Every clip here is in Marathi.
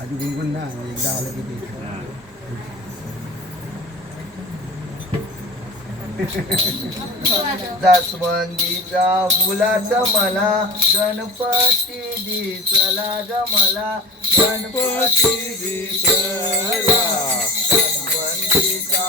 आधी गुणगुण ना एकदा आलं की ते. जास्वंदीच्या फुलात मला गणपती दिसला ग मला गणपती दिसला जास्वंदीच्या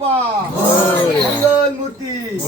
बाप्पा. मंगल मूर्ती.